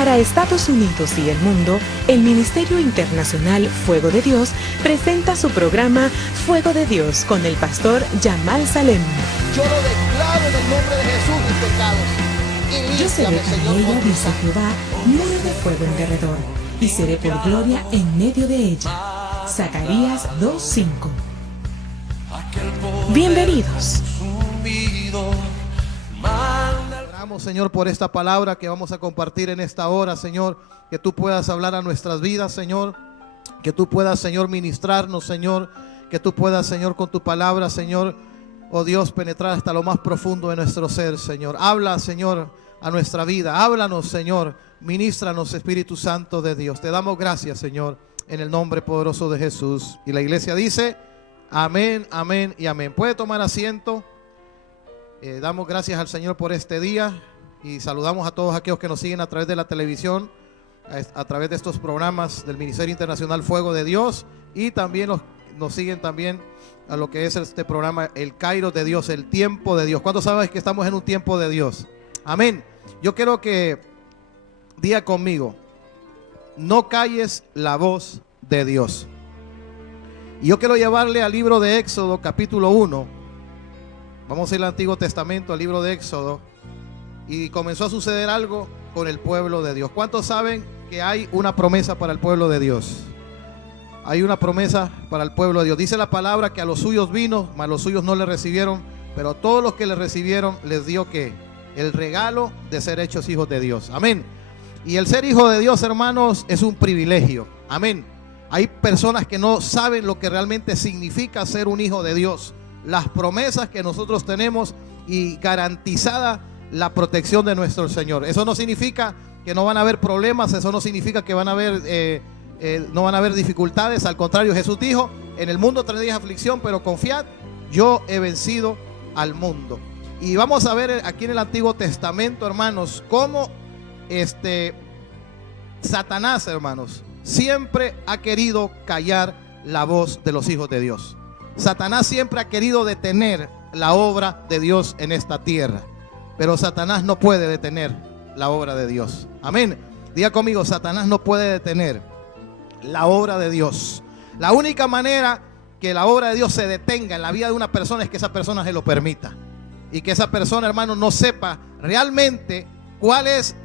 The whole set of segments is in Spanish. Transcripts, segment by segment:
Para Estados Unidos y el mundo, el Ministerio Internacional Fuego de Dios presenta su programa Fuego de Dios con el pastor Yamal Salem. Yo lo declaro en el nombre de Jesús, mis pecados. Yo seré con ella, dice Jehová, muro de fuego en derredor, y seré por gloria en medio de ella. Zacarías 2:5. Bienvenidos. Oramos, Señor, por esta palabra que vamos a compartir en esta hora, Señor, que tú puedas hablar a nuestras vidas, Señor, que tú puedas, Señor, ministrarnos, Señor, que tú puedas, Señor, con tu palabra, Señor, oh Dios, penetrar hasta lo más profundo de nuestro ser, Señor. Habla, Señor, a nuestra vida, háblanos, Señor, ministranos, Espíritu Santo de Dios. Te damos gracias, Señor, en el nombre poderoso de Jesús. Y la iglesia dice, amén, amén y amén. Puede tomar asiento. Damos gracias al Señor por este día y saludamos a todos aquellos que nos siguen a través de la televisión, a través de estos programas del Ministerio Internacional Fuego de Dios, y también nos siguen también a lo que es este programa, el Kairos de Dios, el tiempo de Dios. ¿Cuántos saben que estamos en un tiempo de Dios? Amén. Yo quiero que diga conmigo, no calles la voz de Dios. Y yo quiero llevarle al libro de Éxodo capítulo 1. Vamos a ir al Antiguo Testamento, al libro de Éxodo. Y comenzó a suceder algo con el pueblo de Dios. ¿Cuántos saben que hay una promesa para el pueblo de Dios? Hay una promesa para el pueblo de Dios. Dice la palabra que a los suyos vino, mas los suyos no le recibieron. Pero a todos los que le recibieron les dio ¿qué? El regalo de ser hechos hijos de Dios. Amén. Y el ser hijo de Dios, hermanos, es un privilegio. Amén. Hay personas que no saben lo que realmente significa ser un hijo de Dios. Las promesas que nosotros tenemos y garantizada la protección de nuestro Señor. Eso no significa que no van a haber problemas, eso no significa que no van a haber dificultades. Al contrario, Jesús dijo, en el mundo tendréis aflicción, pero confiad, yo he vencido al mundo. Y vamos a ver aquí en el Antiguo Testamento, hermanos, cómo Satanás, hermanos, siempre ha querido callar la voz de los hijos de Dios. Satanás siempre ha querido detener la obra de Dios en esta tierra, pero Satanás no puede detener la obra de Dios. Amén. Diga conmigo, Satanás no puede detener la obra de Dios. La única manera que la obra de Dios se detenga en la vida de una persona es que esa persona se lo permita, y que esa persona, hermano, no sepa realmente cuál es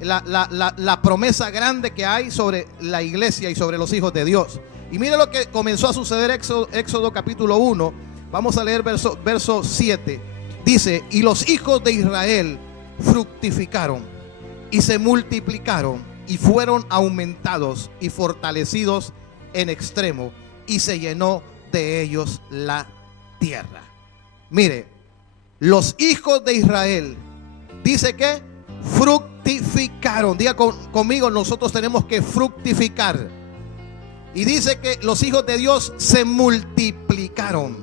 la promesa grande que hay sobre la iglesia y sobre los hijos de Dios. Y mire lo que comenzó a suceder. Éxodo capítulo 1. Vamos a leer verso 7. Dice, y los hijos de Israel fructificaron y se multiplicaron y fueron aumentados y fortalecidos en extremo, y se llenó de ellos la tierra. Mire, los hijos de Israel, dice que fructificaron. Diga conmigo, nosotros tenemos que fructificar. Y dice que los hijos de Dios se multiplicaron.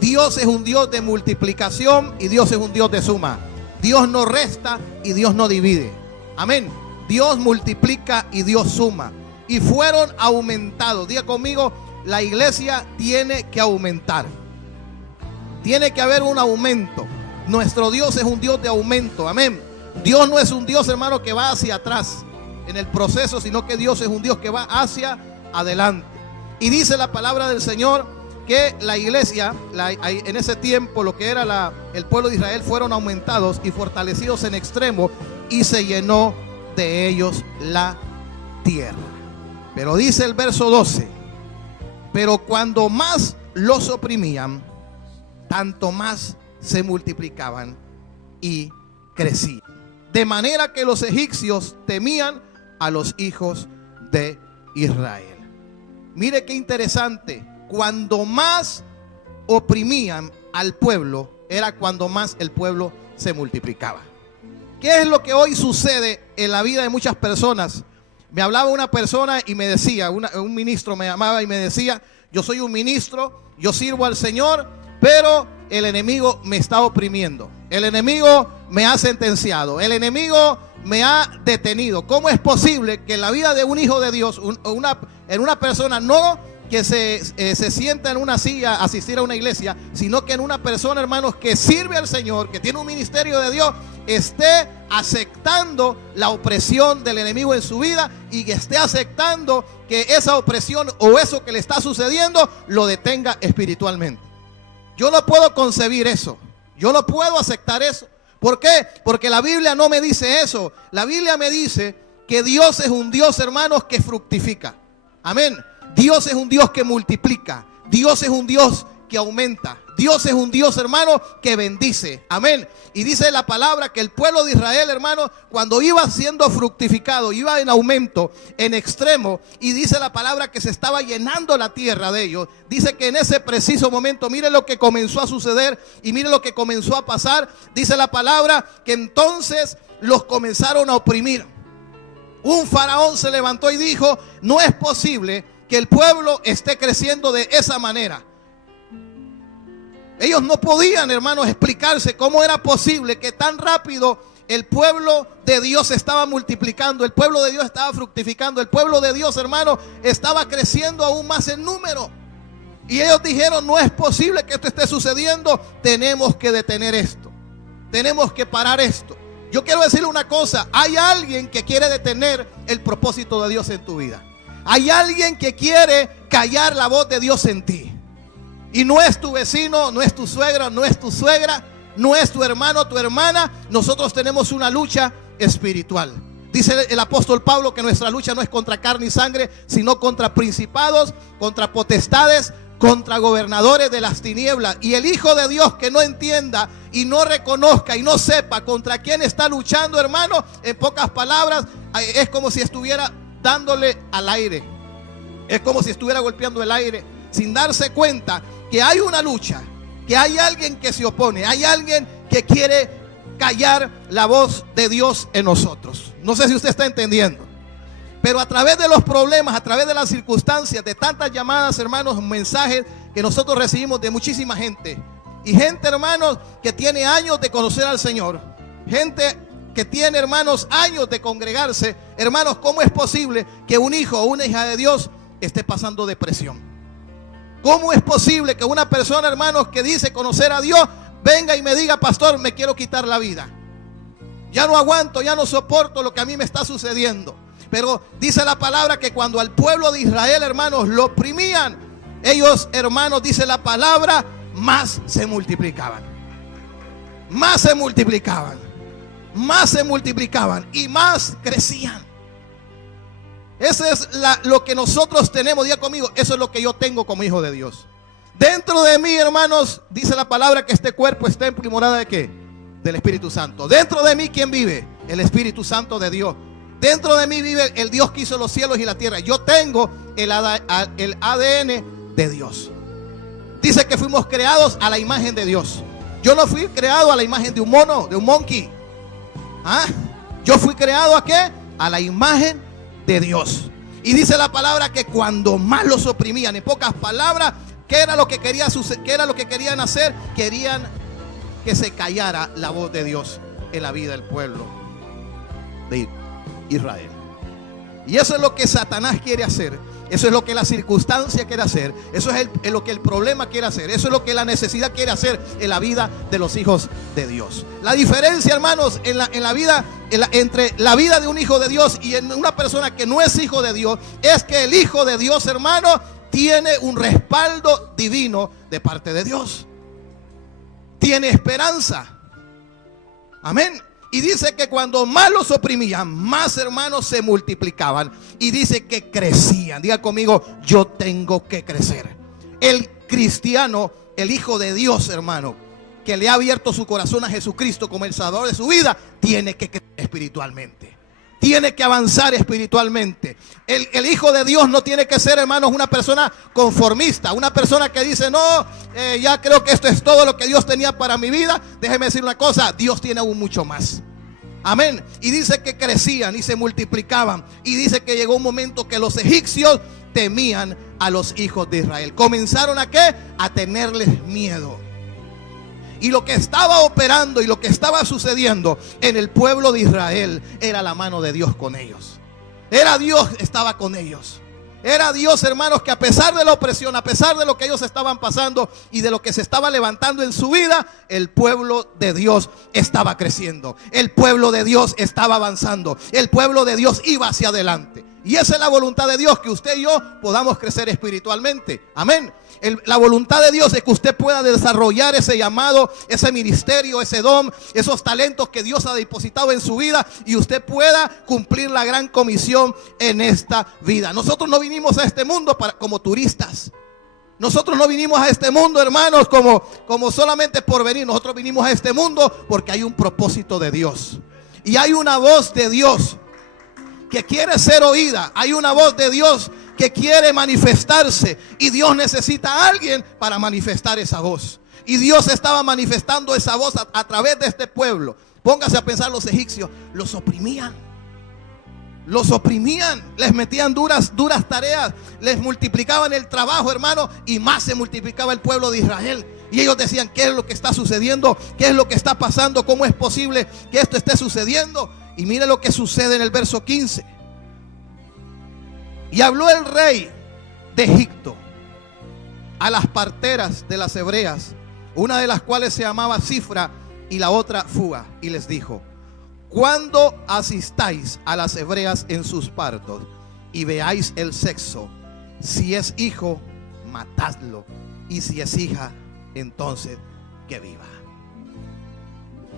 Dios es un Dios de multiplicación y Dios es un Dios de suma. Dios no resta y Dios no divide. Amén. Dios multiplica y Dios suma. Y fueron aumentados. Diga conmigo, la iglesia tiene que aumentar. Tiene que haber un aumento. Nuestro Dios es un Dios de aumento. Amén. Dios no es un Dios, hermano, que va hacia atrás en el proceso, sino que Dios es un Dios que va hacia adelante. Y dice la palabra del Señor que la iglesia, en ese tiempo, lo que era el pueblo de Israel, fueron aumentados y fortalecidos en extremo, y se llenó de ellos la tierra. Pero dice el verso 12, pero cuando más los oprimían, tanto más se multiplicaban y crecían, de manera que los egipcios temían a los hijos de Israel. Mire qué interesante. Cuando más oprimían al pueblo, era cuando más el pueblo se multiplicaba. ¿Qué es lo que hoy sucede en la vida de muchas personas? Me hablaba una persona y me decía, un ministro me llamaba y me decía, yo soy un ministro, yo sirvo al Señor, pero el enemigo me está oprimiendo. El enemigo me ha sentenciado. El enemigo me ha detenido. ¿Cómo es posible que en la vida de un hijo de Dios, en una persona, no que se sienta en una silla a asistir a una iglesia, sino que en una persona, hermanos, que sirve al Señor, que tiene un ministerio de Dios, esté aceptando la opresión del enemigo en su vida y que esté aceptando que esa opresión o eso que le está sucediendo lo detenga espiritualmente. Yo no puedo concebir eso. Yo no puedo aceptar eso. ¿Por qué? Porque la Biblia no me dice eso. La Biblia me dice que Dios es un Dios, hermanos, que fructifica. Amén. Dios es un Dios que multiplica. Dios es un Dios que aumenta. Dios es un Dios, hermano, que bendice. Amén. Y dice la palabra que el pueblo de Israel, hermano, cuando iba siendo fructificado, iba en aumento, en extremo, y dice la palabra que se estaba llenando la tierra de ellos. Dice que en ese preciso momento, mire lo que comenzó a suceder y mire lo que comenzó a pasar. Dice la palabra que entonces los comenzaron a oprimir. Un faraón se levantó y dijo: no es posible que el pueblo esté creciendo de esa manera. Ellos no podían, hermanos, explicarse cómo era posible que tan rápido el pueblo de Dios estaba multiplicando, el pueblo de Dios estaba fructificando, el pueblo de Dios, hermano, estaba creciendo aún más en número. Y ellos dijeron: no es posible que esto esté sucediendo, tenemos que detener esto, tenemos que parar esto. Yo quiero decirle una cosa: hay alguien que quiere detener el propósito de Dios en tu vida. Hay alguien que quiere callar la voz de Dios en ti. Y no es tu vecino, no es tu suegra, no es tu suegra, no es tu hermano, tu hermana. Nosotros tenemos una lucha espiritual. Dice el apóstol Pablo que nuestra lucha no es contra carne y sangre, sino contra principados, contra potestades, contra gobernadores de las tinieblas. Y el Hijo de Dios que no entienda y no reconozca y no sepa contra quién está luchando, hermano, en pocas palabras, es como si estuviera dándole al aire. Es como si estuviera golpeando el aire sin darse cuenta que hay una lucha, que hay alguien que se opone, hay alguien que quiere callar la voz de Dios en nosotros. No sé si usted está entendiendo. Pero a través de los problemas, a través de las circunstancias, de tantas llamadas, hermanos, mensajes que nosotros recibimos de muchísima gente. Y gente, hermanos, que tiene años de conocer al Señor. Gente que tiene, hermanos, años de congregarse. Hermanos, ¿cómo es posible que un hijo o una hija de Dios esté pasando depresión? ¿Cómo es posible que una persona, hermanos, que dice conocer a Dios, venga y me diga: pastor, me quiero quitar la vida? Ya no aguanto, ya no soporto lo que a mí me está sucediendo. Pero dice la palabra que cuando al pueblo de Israel, hermanos, lo oprimían, ellos, hermanos, dice la palabra, más se multiplicaban. Más se multiplicaban. Más se multiplicaban y más crecían. Eso es lo que nosotros tenemos. Diga conmigo: eso es lo que yo tengo como hijo de Dios. Dentro de mí, hermanos, dice la palabra que este cuerpo está en morada ¿de qué? Del Espíritu Santo. Dentro de mí, ¿quién vive? El Espíritu Santo de Dios. Dentro de mí vive el Dios que hizo los cielos y la tierra. Yo tengo el ADN de Dios. Dice que fuimos creados a la imagen de Dios. Yo no fui creado a la imagen de un mono, de un monkey. Yo fui creado ¿a qué? A la imagen de Dios. Y dice la palabra que cuando más los oprimían, en pocas palabras, ¿qué era lo que quería suceder? ¿Qué era lo que querían hacer? Querían que se callara la voz de Dios en la vida del pueblo de Israel. Y eso es lo que Satanás quiere hacer. Eso es lo que la circunstancia quiere hacer. Eso es lo que el problema quiere hacer. Eso es lo que la necesidad quiere hacer en la vida de los hijos de Dios. La diferencia, hermanos, en la vida, entre la vida de un hijo de Dios y en una persona que no es hijo de Dios, es que el hijo de Dios, hermano, tiene un respaldo divino de parte de Dios. Tiene esperanza. Amén. Y dice que cuando más los oprimían, más, hermanos, se multiplicaban. Y dice que crecían. Diga conmigo: yo tengo que crecer. El cristiano, el hijo de Dios, hermano, que le ha abierto su corazón a Jesucristo como el Salvador de su vida, tiene que crecer espiritualmente. Tiene que avanzar espiritualmente. El hijo de Dios no tiene que ser, hermanos, una persona conformista. Una persona que dice: no, ya creo que esto es todo lo que Dios tenía para mi vida. Déjeme decir una cosa: Dios tiene aún mucho más. Amén. Y dice que crecían y se multiplicaban. Y dice que llegó un momento que los egipcios temían a los hijos de Israel. Comenzaron ¿a qué? A tenerles miedo. Y lo que estaba operando y lo que estaba sucediendo en el pueblo de Israel era la mano de Dios con ellos. Era Dios, estaba con ellos. Era Dios, hermanos, que a pesar de la opresión, a pesar de lo que ellos estaban pasando y de lo que se estaba levantando en su vida, el pueblo de Dios estaba creciendo. El pueblo de Dios estaba avanzando. El pueblo de Dios iba hacia adelante. Y esa es la voluntad de Dios, que usted y yo podamos crecer espiritualmente. Amén. La voluntad de Dios es que usted pueda desarrollar ese llamado, ese ministerio, ese don, esos talentos que Dios ha depositado en su vida, y usted pueda cumplir la gran comisión en esta vida. Nosotros no vinimos a este mundo como turistas. Nosotros no vinimos a este mundo, hermanos, como solamente por venir. Nosotros vinimos a este mundo porque hay un propósito de Dios. Y hay una voz de Dios que quiere ser oída. Hay una voz de Dios que quiere manifestarse, y Dios necesita a alguien para manifestar esa voz. Y Dios estaba manifestando esa voz a través de este pueblo. Póngase a pensar, los egipcios los oprimían, les metían duras tareas, les multiplicaban el trabajo, hermano, y más se multiplicaba el pueblo de Israel. Y ellos decían: ¿qué es lo que está sucediendo? ¿Qué es lo que está pasando? ¿Cómo es posible que esto esté sucediendo? Y mire lo que sucede en el verso 15. Y habló el rey de Egipto a las parteras de las hebreas, una de las cuales se llamaba Cifra y la otra Fúa, y les dijo: cuando asistáis a las hebreas en sus partos y veáis el sexo, si es hijo, matadlo, y si es hija, entonces que viva.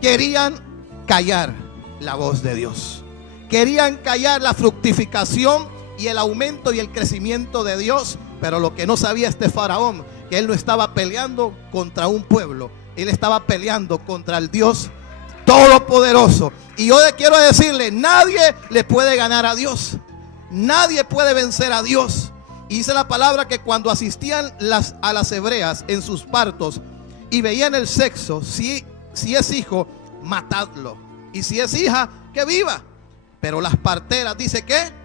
Querían callar la voz de Dios. Querían callar la fructificación y el aumento y el crecimiento de Dios. Pero lo que no sabía este faraón, que él no estaba peleando contra un pueblo, él estaba peleando contra el Dios todopoderoso. Y yo quiero decirle: nadie le puede ganar a Dios, nadie puede vencer a Dios. Y dice la palabra que cuando asistían a las hebreas en sus partos y veían el sexo, si es hijo, matadlo, y si es hija, que viva. Pero las parteras, dice que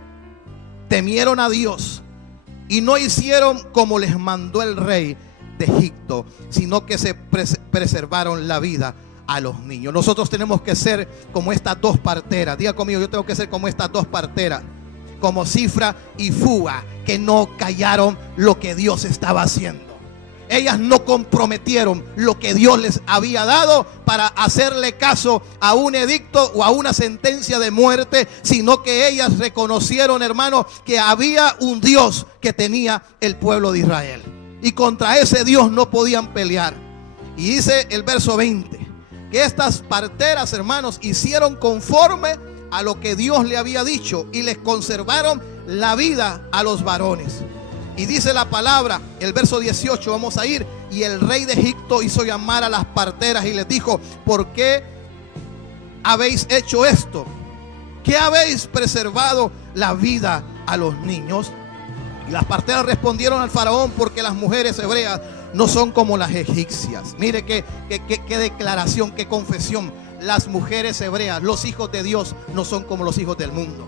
temieron a Dios y no hicieron como les mandó el rey de Egipto, sino que se preservaron la vida a los niños. Nosotros tenemos que ser como estas dos parteras. Diga conmigo: yo tengo que ser como estas dos parteras, como Cifra y Fúa, que no callaron lo que Dios estaba haciendo. Ellas no comprometieron lo que Dios les había dado para hacerle caso a un edicto o a una sentencia de muerte, sino que ellas reconocieron, hermanos, que había un Dios que tenía el pueblo de Israel, y contra ese Dios no podían pelear. Y dice el verso 20 que estas parteras, hermanos, hicieron conforme a lo que Dios le había dicho y les conservaron la vida a los varones. Y dice la palabra, el verso 18, vamos a ir: y el rey de Egipto hizo llamar a las parteras y les dijo: ¿por qué habéis hecho esto? ¿Qué habéis preservado la vida a los niños? Y las parteras respondieron al faraón: porque las mujeres hebreas no son como las egipcias. Mire qué declaración, qué confesión. Las mujeres hebreas, los hijos de Dios, no son como los hijos del mundo.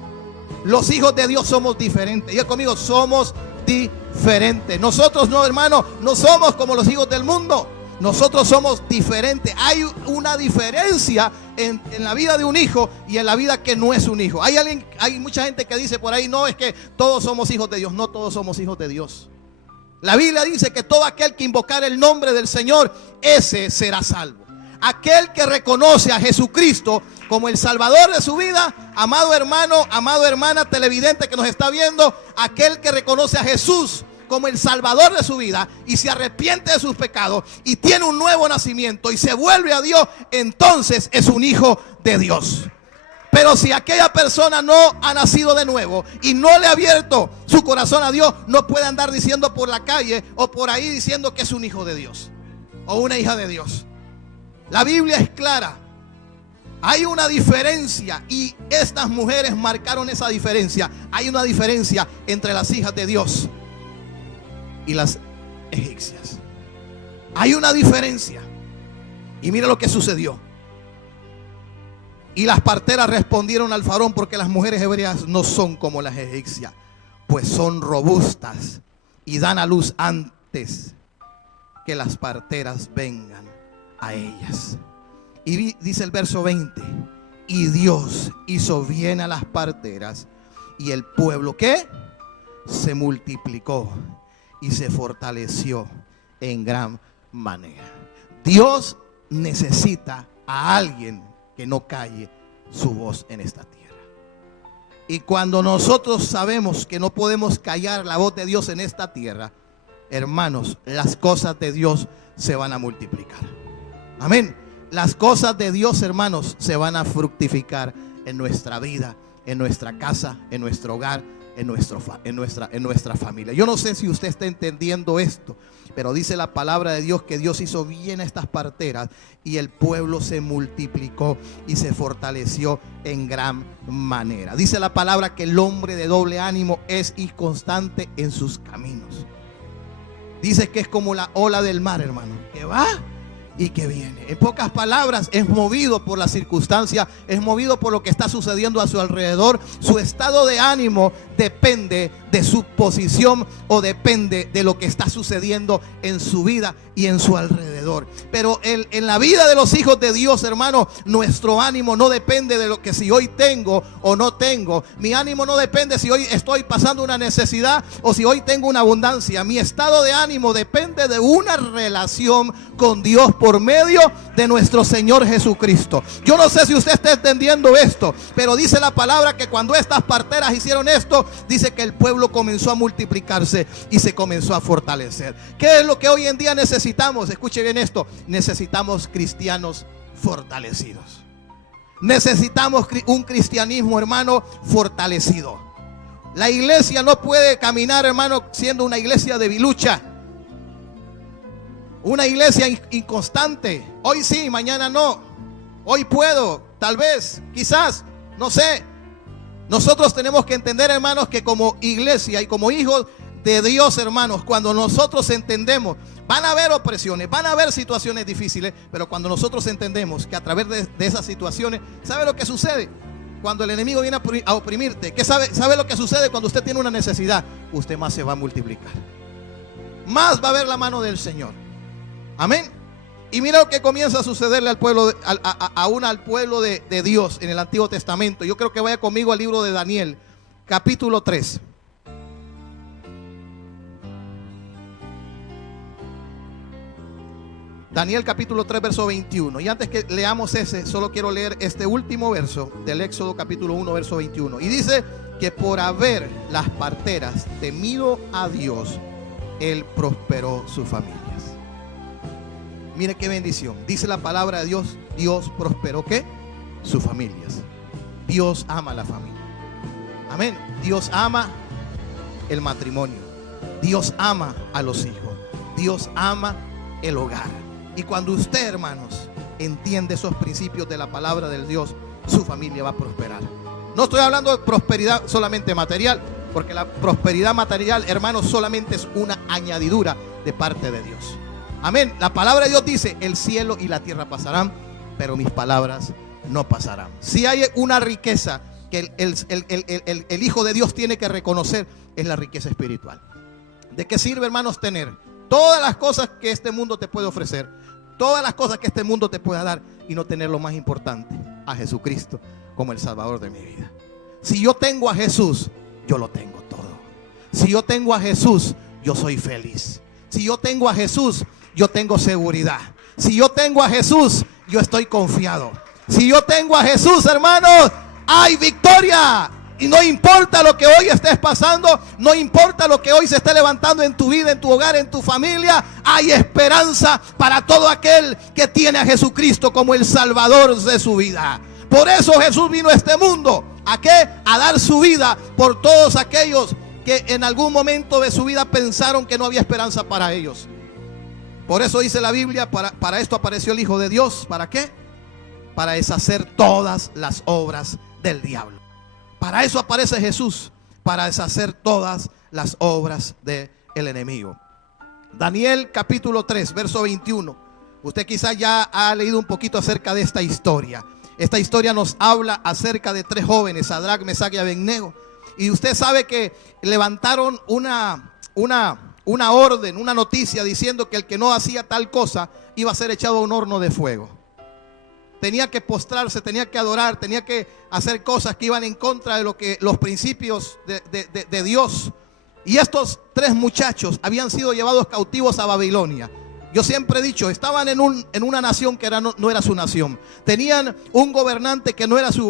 Los hijos de Dios somos diferentes. Diga conmigo: somos diferentes. Nosotros no, hermano, no somos como los hijos del mundo. Nosotros somos diferentes. Hay una diferencia en la vida de un hijo y en la vida que no es un hijo. Hay mucha gente que dice por ahí: no, es que todos somos hijos de Dios. No todos somos hijos de Dios. La Biblia dice que todo aquel que invocar el nombre del Señor, ese será salvo. Aquel que reconoce a Jesucristo como el Salvador de su vida, amado hermano, amada hermana televidente que nos está viendo, aquel que reconoce a Jesús como el Salvador de su vida y se arrepiente de sus pecados y tiene un nuevo nacimiento y se vuelve a Dios, entonces es un hijo de Dios. Pero si aquella persona no ha nacido de nuevo y no le ha abierto su corazón a Dios, no puede andar diciendo por la calle o por ahí diciendo que es un hijo de Dios o una hija de Dios. La Biblia es clara. Hay una diferencia y estas mujeres marcaron esa diferencia. Hay una diferencia entre las hijas de Dios y las egipcias. Hay una diferencia. Y mira lo que sucedió. Y las parteras respondieron al faraón: porque las mujeres hebreas no son como las egipcias, pues son robustas y dan a luz antes que las parteras vengan a ellas. Y dice el verso 20: y Dios hizo bien a las parteras y el pueblo, ¿qué? se multiplicó y se fortaleció en gran manera. Dios necesita a alguien que no calle su voz en esta tierra. Y cuando nosotros sabemos que no podemos callar la voz de Dios en esta tierra, hermanos, las cosas de Dios se van a multiplicar. Amén. Las cosas de Dios, hermanos, se van a fructificar en nuestra vida, en nuestra casa, en nuestro hogar, en nuestra familia. Yo no sé si usted está entendiendo esto, pero dice la palabra de Dios que Dios hizo bien a estas parteras y el pueblo se multiplicó y se fortaleció en gran manera. Dice la palabra que el hombre de doble ánimo es inconstante en sus caminos. Dice que es como la ola del mar, hermano, que va y que viene. En pocas palabras, es movido por la circunstancia, es movido por lo que está sucediendo a su alrededor. Su estado de ánimo depende de su posición o depende de lo que está sucediendo en su vida y en su alrededor. Pero en la vida de los hijos de Dios, hermano, nuestro ánimo no depende de lo que si hoy tengo o no tengo. Mi ánimo no depende si hoy estoy pasando una necesidad o si hoy tengo una abundancia. Mi estado de ánimo depende de una relación con Dios por medio de nuestro Señor Jesucristo. Yo no sé si usted está entendiendo esto, pero dice la palabra que cuando estas parteras hicieron esto, dice que el pueblo comenzó a multiplicarse y se comenzó a fortalecer. ¿Qué es lo que hoy en día necesitamos? Escuche bien esto: necesitamos cristianos fortalecidos. Necesitamos un cristianismo, hermano, fortalecido. La iglesia no puede caminar, hermano, siendo una iglesia debilucha, una iglesia inconstante. Hoy sí, mañana no. Hoy puedo, tal vez, quizás, no sé. Nosotros tenemos que entender, hermanos, que como iglesia y como hijos de Dios, hermanos, cuando nosotros entendemos, van a haber opresiones, van a haber situaciones difíciles, pero cuando nosotros entendemos que a través de esas situaciones, ¿sabe lo que sucede? Cuando el enemigo viene a oprimirte, ¿qué sabe lo que sucede cuando usted tiene una necesidad? Usted más se va a multiplicar, más va a ver la mano del Señor. Amén. Y mira lo que comienza a sucederle al pueblo, al pueblo de Dios en el Antiguo Testamento. Yo creo que vaya conmigo al libro de Daniel, capítulo 3. Daniel capítulo 3, verso 21. Y antes que leamos ese, solo quiero leer este último verso del Éxodo capítulo 1, verso 21. Y dice que por haber las parteras temido a Dios, Él prosperó sus familias. Mire qué bendición. Dice la palabra de Dios, Dios prosperó ¿qué? Sus familias. Dios ama la familia. Amén. Dios ama el matrimonio. Dios ama a los hijos. Dios ama el hogar. Y cuando usted, hermanos, entiende esos principios de la palabra del Dios, su familia va a prosperar. No estoy hablando de prosperidad solamente material, porque la prosperidad material, hermanos, solamente es una añadidura de parte de Dios. Amén. La palabra de Dios dice: el cielo y la tierra pasarán, pero mis palabras no pasarán. Si hay una riqueza que el Hijo de Dios tiene que reconocer, es la riqueza espiritual. ¿De qué sirve, hermanos, tener todas las cosas que este mundo te puede ofrecer, todas las cosas que este mundo te pueda dar, y no tener lo más importante, a Jesucristo como el Salvador de mi vida? Si yo tengo a Jesús, yo lo tengo todo. Si yo tengo a Jesús, yo soy feliz. Si yo tengo a Jesús, yo tengo seguridad. Si yo tengo a Jesús, yo estoy confiado. Si yo tengo a Jesús, hermanos, hay victoria. Y no importa lo que hoy estés pasando, no importa lo que hoy se esté levantando en tu vida, en tu hogar, en tu familia, hay esperanza para todo aquel que tiene a Jesucristo como el Salvador de su vida. Por eso Jesús vino a este mundo. ¿A qué? A dar su vida por todos aquellos que en algún momento de su vida pensaron que no había esperanza para ellos. Por eso dice la Biblia, para esto apareció el Hijo de Dios. ¿Para qué? Para deshacer todas las obras del diablo. Para eso aparece Jesús, para deshacer todas las obras del enemigo. Daniel capítulo 3, verso 21. Usted quizás ya ha leído un poquito acerca de esta historia. Esta historia nos habla acerca de tres jóvenes, Sadrac, Mesac y Abednego. Y usted sabe que levantaron una orden, una noticia diciendo que el que no hacía tal cosa iba a ser echado a un horno de fuego. Tenía que postrarse, tenía que adorar, tenía que hacer cosas que iban en contra de lo que los principios de Dios. Y estos 3 muchachos habían sido llevados cautivos a Babilonia. Yo siempre he dicho, estaban en una nación que no era su nación. Tenían un gobernante que no era su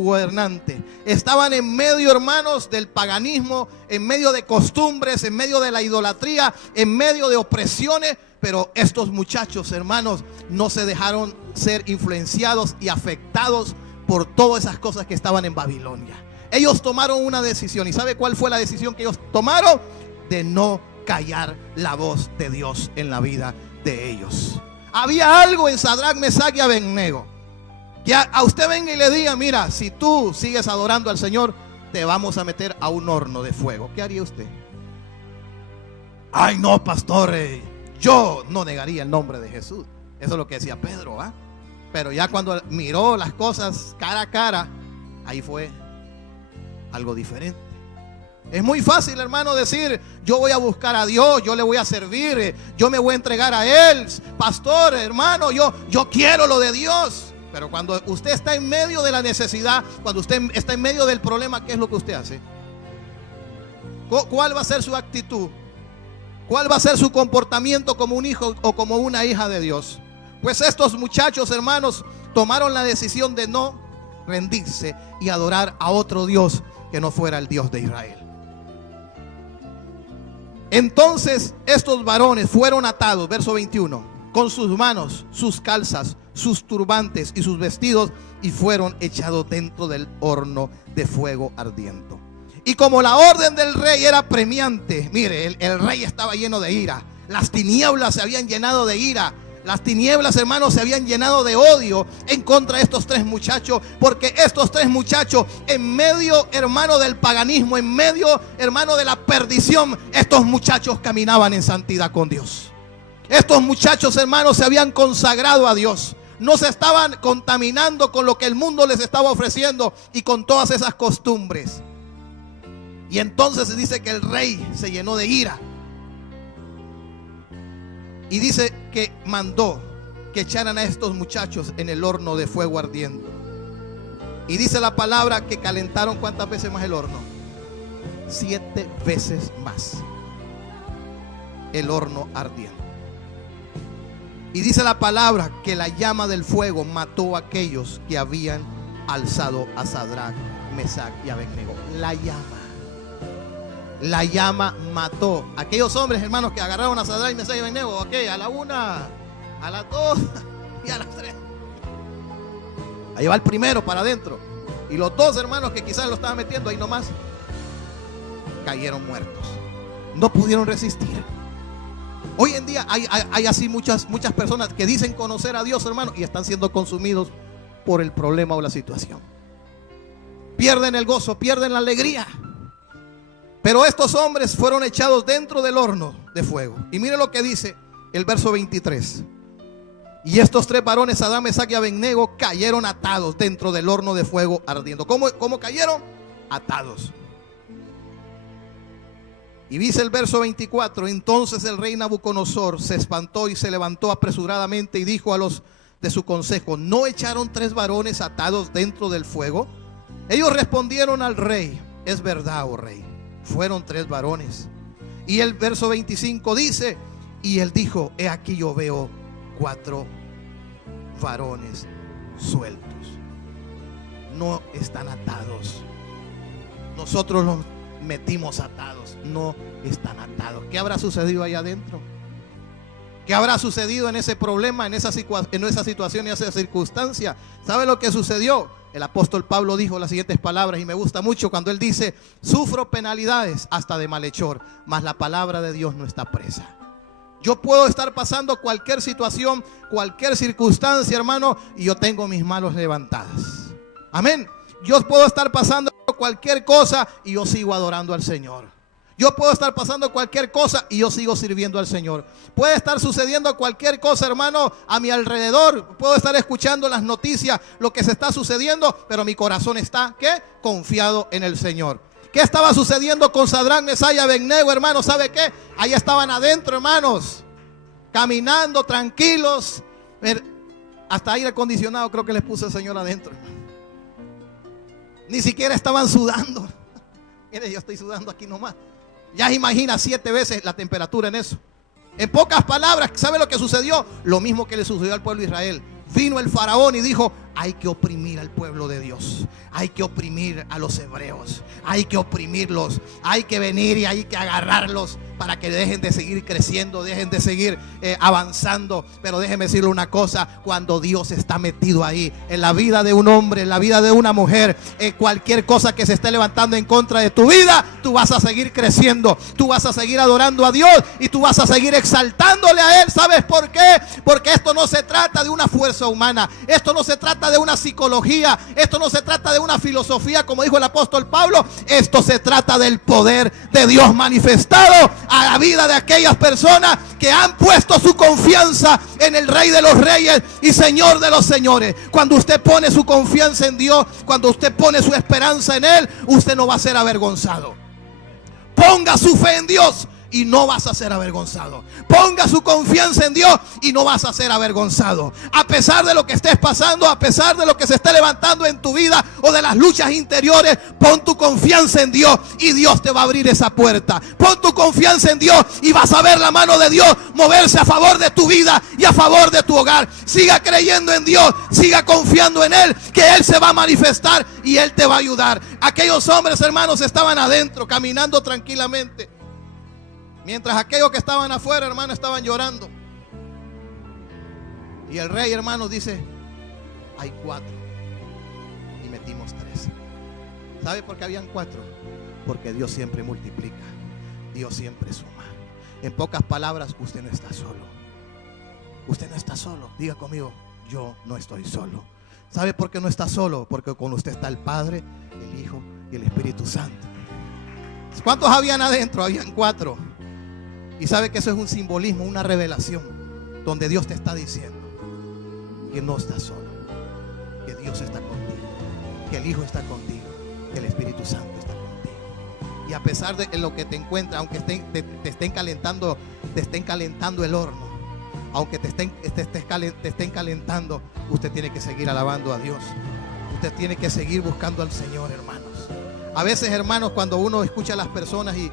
gobernante. Estaban en medio, hermanos, del paganismo, en medio de costumbres, en medio de la idolatría, en medio de opresiones. Pero estos muchachos, hermanos, no se dejaron ser influenciados y afectados por todas esas cosas que estaban en Babilonia. Ellos tomaron una decisión. ¿Y sabe cuál fue la decisión que ellos tomaron? De no callar la voz de Dios en la vida de ellos. Había algo en Sadrach, Mesach y Abednego que a usted venga y le diga: mira, si tú sigues adorando al Señor, te vamos a meter a un horno de fuego. ¿Qué haría usted? Ay, no, pastor, yo no negaría el nombre de Jesús. Eso es lo que decía Pedro, ¿ah? Pero ya cuando miró las cosas cara a cara, ahí fue algo diferente. Es muy fácil, hermano, decir: yo voy a buscar a Dios, yo le voy a servir, yo me voy a entregar a Él. Pastor, hermano, yo quiero lo de Dios. Pero cuando usted está en medio de la necesidad, cuando usted está en medio del problema, ¿qué es lo que usted hace? ¿Cuál va a ser su actitud? ¿Cuál va a ser su comportamiento como un hijo o como una hija de Dios? Pues estos muchachos, hermanos, tomaron la decisión de no rendirse y adorar a otro Dios que no fuera el Dios de Israel. Entonces estos varones fueron atados, verso 21, con sus manos, sus calzas, sus turbantes y sus vestidos, y fueron echados dentro del horno de fuego ardiente. Y como la orden del rey era premiante, mire, el rey estaba lleno de ira. Las tinieblas se habían llenado de ira. Las tinieblas, hermanos, se habían llenado de odio en contra de estos 3 muchachos. Porque estos 3 muchachos, en medio, hermano, del paganismo, en medio, hermano, de la perdición, estos muchachos caminaban en santidad con Dios. Estos muchachos, hermanos, se habían consagrado a Dios. No se estaban contaminando con lo que el mundo les estaba ofreciendo y con todas esas costumbres. Y entonces dice que el rey se llenó de ira. Y dice que mandó que echaran a estos muchachos en el horno de fuego ardiente. Y dice la palabra que calentaron ¿cuántas veces más el horno? 7 veces más el horno ardiente. Y dice la palabra que la llama del fuego mató a aquellos que habían alzado a Sadrach, Mesach y Abednego. La llama mató a aquellos hombres, hermanos, que agarraron a Sadrach, Mesach y Abednego. Ok, a la 1, a las 2 y a las 3. Ahí va el primero para adentro. Y los 2 hermanos que quizás lo estaban metiendo ahí nomás, cayeron muertos. No pudieron resistir. Hoy en día hay así muchas personas que dicen conocer a Dios, hermano, y están siendo consumidos por el problema o la situación. Pierden el gozo, pierden la alegría. Pero estos hombres fueron echados dentro del horno de fuego. Y mire lo que dice el verso 23. Y estos 3 varones, Sadrach, Mesach y Abednego, cayeron atados dentro del horno de fuego ardiendo. ¿Cómo cayeron? Atados. Y dice el verso 24: entonces el rey Nabucodonosor se espantó y se levantó apresuradamente y dijo a los de su consejo: ¿no echaron 3 varones atados dentro del fuego? Ellos respondieron al rey: es verdad, oh rey, fueron 3 varones. Y el verso 25 dice: y él dijo: he aquí yo veo 4 varones sueltos. No están atados. Nosotros los metimos atados. No están atados. ¿Qué habrá sucedido ahí adentro? ¿Qué habrá sucedido en ese problema, en esa situación y esa circunstancia? ¿Sabe lo que sucedió? El apóstol Pablo dijo las siguientes palabras, y me gusta mucho cuando él dice: sufro penalidades hasta de malhechor, mas la palabra de Dios no está presa. Yo puedo estar pasando cualquier situación, cualquier circunstancia, hermano, y yo tengo mis manos levantadas. Amén. Yo puedo estar pasando cualquier cosa y yo sigo adorando al Señor. Yo puedo estar pasando cualquier cosa y yo sigo sirviendo al Señor. Puede estar sucediendo cualquier cosa, hermano, a mi alrededor. Puedo estar escuchando las noticias, lo que se está sucediendo, pero mi corazón está, ¿qué? Confiado en el Señor. ¿Qué estaba sucediendo con Sadrach, Mesach y Abednego, hermanos? ¿Sabe qué? Ahí estaban adentro, hermanos, caminando tranquilos. Hasta aire acondicionado creo que les puso el Señor adentro. Ni siquiera estaban sudando. Mire, yo estoy sudando aquí nomás. Ya imagina 7 veces la temperatura en eso. En pocas palabras, ¿sabe lo que sucedió? Lo mismo que le sucedió al pueblo de Israel. Vino el faraón y dijo: hay que oprimir al pueblo de Dios, hay que oprimir a los hebreos, hay que oprimirlos, hay que venir y hay que agarrarlos para que dejen de seguir creciendo, dejen de seguir avanzando. Pero déjeme decirle una cosa: cuando Dios está metido ahí, en la vida de un hombre, en la vida de una mujer, cualquier cosa que se esté levantando en contra de tu vida, tú vas a seguir creciendo, tú vas a seguir adorando a Dios y tú vas a seguir exaltándole a Él. ¿Sabes por qué? Porque esto no se trata de una fuerza humana, esto no se trata de una psicología, esto no se trata de una filosofía, como dijo el apóstol Pablo. Esto se trata del poder de Dios manifestado a la vida de aquellas personas que han puesto su confianza en el Rey de los Reyes y Señor de los Señores. Cuando usted pone su confianza en Dios, cuando usted pone su esperanza en Él, usted no va a ser avergonzado. Ponga su fe en Dios y no vas a ser avergonzado. Ponga su confianza en Dios y no vas a ser avergonzado. A pesar de lo que estés pasando, a pesar de lo que se esté levantando en tu vida o de las luchas interiores, pon tu confianza en Dios y Dios te va a abrir esa puerta. Pon tu confianza en Dios y vas a ver la mano de Dios moverse a favor de tu vida y a favor de tu hogar. Siga creyendo en Dios, siga confiando en Él, que Él se va a manifestar y Él te va a ayudar. Aquellos hombres, hermanos, estaban adentro caminando tranquilamente, mientras aquellos que estaban afuera, hermano, estaban llorando. Y el rey, hermano, dice: hay 4 y metimos 3. ¿Sabe por qué habían 4? Porque Dios siempre multiplica, Dios siempre suma. En pocas palabras, usted no está solo. Usted no está solo. Diga conmigo: yo no estoy solo. ¿Sabe por qué no está solo? Porque con usted está el Padre, el Hijo y el Espíritu Santo. ¿Cuántos habían adentro? Habían 4. Y sabe que eso es un simbolismo, una revelación, donde Dios te está diciendo que no estás solo, que Dios está contigo, que el Hijo está contigo, que el Espíritu Santo está contigo. Y a pesar de lo que te encuentra, aunque te estén calentando el horno, aunque te estén calentando, usted tiene que seguir alabando a Dios. Usted tiene que seguir buscando al Señor, hermanos. A veces, hermanos, cuando uno escucha a las personas, y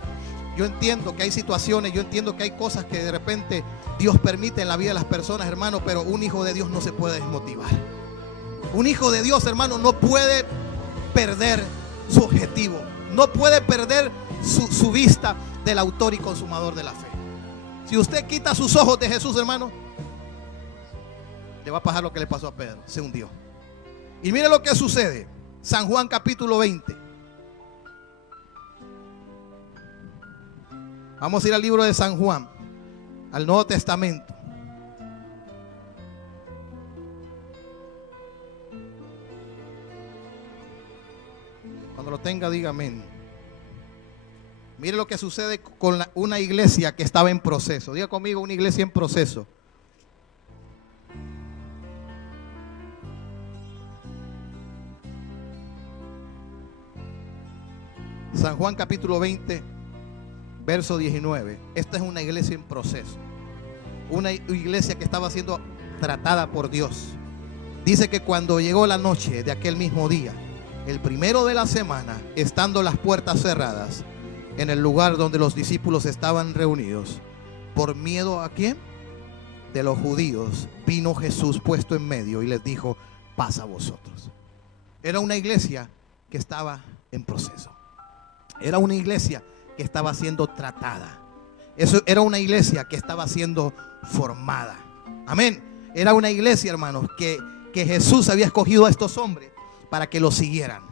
yo entiendo que hay situaciones, yo entiendo que hay cosas que de repente Dios permite en la vida de las personas, hermano, pero un hijo de Dios no se puede desmotivar. Un hijo de Dios, hermano, no puede perder su objetivo, no puede perder su vista del autor y consumador de la fe. Si usted quita sus ojos de Jesús, hermano, le va a pasar lo que le pasó a Pedro: se hundió. Y mire lo que sucede. San Juan capítulo 20. Vamos a ir al libro de San Juan, al Nuevo Testamento. Cuando lo tenga, diga amén. Mire lo que sucede con una iglesia que estaba en proceso. Diga conmigo: una iglesia en proceso. San Juan capítulo 20, verso 19. Esta es una iglesia en proceso, una iglesia que estaba siendo tratada por Dios. Dice que cuando llegó la noche de aquel mismo día, el primero de la semana, estando las puertas cerradas en el lugar donde los discípulos estaban reunidos, por miedo ¿a quién? De los judíos, vino Jesús puesto en medio y les dijo: paz a vosotros. Era una iglesia que estaba en proceso. Era una iglesia que estaba siendo tratada. Eso era una iglesia que estaba siendo formada. Amén. Era una iglesia, hermanos, que Jesús había escogido a estos hombres para que lo siguieran.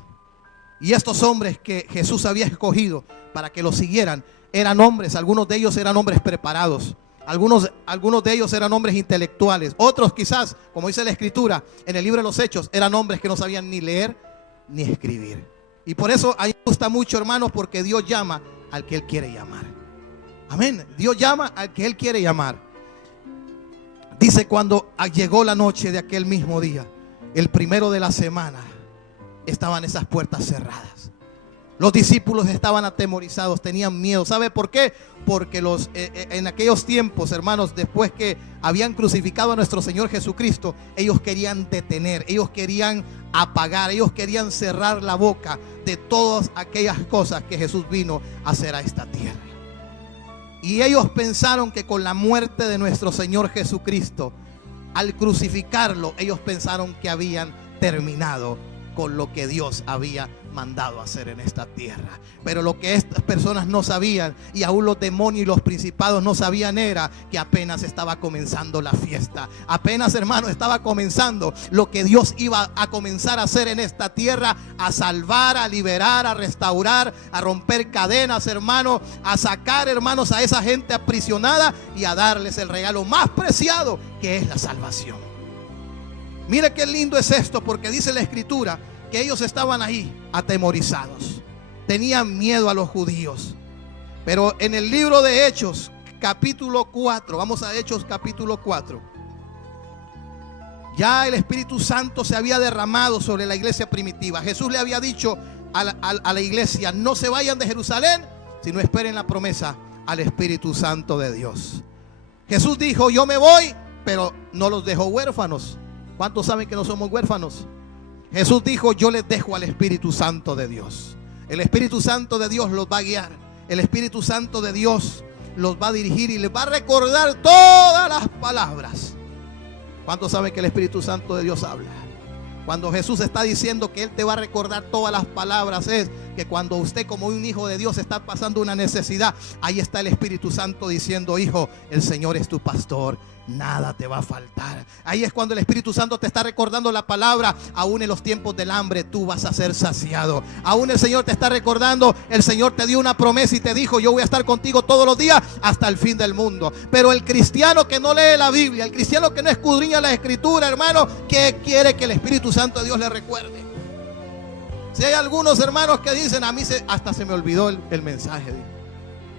Y estos hombres que Jesús había escogido para que lo siguieran eran hombres, algunos de ellos eran hombres preparados, algunos de ellos eran hombres intelectuales, otros quizás, como dice la Escritura en el libro de los Hechos, eran hombres que no sabían ni leer ni escribir. Y por eso a mí me gusta mucho, hermanos, porque Dios llama al que Él quiere llamar. Amén. Dios llama al que Él quiere llamar. Dice: cuando llegó la noche de aquel mismo día, el primero de la semana, estaban esas puertas cerradas. Los discípulos estaban atemorizados, tenían miedo. ¿Sabe por qué? Porque en aquellos tiempos, hermanos, después que habían crucificado a nuestro Señor Jesucristo, ellos querían detener, ellos querían apagar, ellos querían cerrar la boca de todas aquellas cosas que Jesús vino a hacer a esta tierra. Y ellos pensaron que con la muerte de nuestro Señor Jesucristo, al crucificarlo, ellos pensaron que habían terminado con lo que Dios había mandado hacer en esta tierra. Pero lo que estas personas no sabían, y aún los demonios y los principados no sabían, era que apenas estaba comenzando la fiesta. Apenas, hermano, estaba comenzando lo que Dios iba a comenzar a hacer en esta tierra, a salvar, a liberar, a restaurar, a romper cadenas, hermano, a sacar, hermanos, a esa gente aprisionada y a darles el regalo más preciado, que es la salvación. Mire qué lindo es esto, porque dice la Escritura que ellos estaban ahí atemorizados, tenían miedo a los judíos. Pero en el libro de Hechos capítulo 4, vamos a Hechos capítulo 4, ya el Espíritu Santo se había derramado sobre la iglesia primitiva. Jesús le había dicho a la iglesia: no se vayan de Jerusalén, sino esperen la promesa al Espíritu Santo de Dios. Jesús dijo: yo me voy, pero no los dejo huérfanos. ¿Cuántos saben que no somos huérfanos? Jesús dijo: yo les dejo al Espíritu Santo de Dios. El Espíritu Santo de Dios los va a guiar. El Espíritu Santo de Dios los va a dirigir y les va a recordar todas las palabras. ¿Cuántos saben que el Espíritu Santo de Dios habla? Cuando Jesús está diciendo que Él te va a recordar todas las palabras, es que cuando usted, como un hijo de Dios, está pasando una necesidad, ahí está el Espíritu Santo diciendo: hijo, el Señor es tu pastor, nada te va a faltar. Ahí es cuando el Espíritu Santo te está recordando la palabra: aún en los tiempos del hambre tú vas a ser saciado. Aún el Señor te está recordando: el Señor te dio una promesa y te dijo: yo voy a estar contigo todos los días hasta el fin del mundo. Pero el cristiano que no lee la Biblia, el cristiano que no escudriña la Escritura, hermano, ¿qué quiere que el Espíritu Santo de Dios le recuerde? Si hay algunos hermanos que dicen: a mí hasta se me olvidó el mensaje.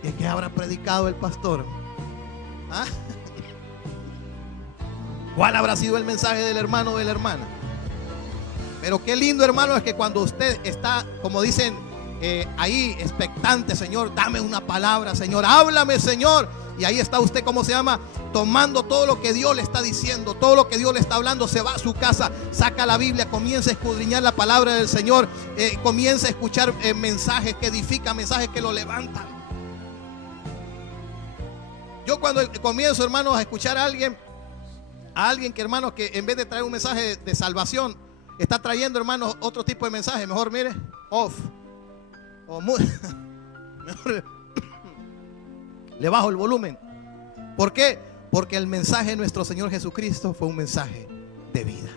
¿Y qué habrá predicado el pastor? ¿Ah? ¿Cuál habrá sido el mensaje del hermano o de la hermana? Pero qué lindo, hermano, es que cuando usted está, como dicen ahí, expectante: Señor, dame una palabra, Señor, háblame, Señor. Y ahí está usted, ¿cómo se llama? Tomando todo lo que Dios le está diciendo, todo lo que Dios le está hablando. Se va a su casa, saca la Biblia, comienza a escudriñar la palabra del Señor, comienza a escuchar mensajes que edifican, mensajes que lo levantan. Yo cuando comienzo, hermanos, a escuchar a alguien que, hermanos, que en vez de traer un mensaje de salvación, está trayendo, hermanos, otro tipo de mensaje, mejor mire, off, o mejor le bajo el volumen. ¿Por qué? Porque el mensaje de nuestro Señor Jesucristo fue un mensaje de vida.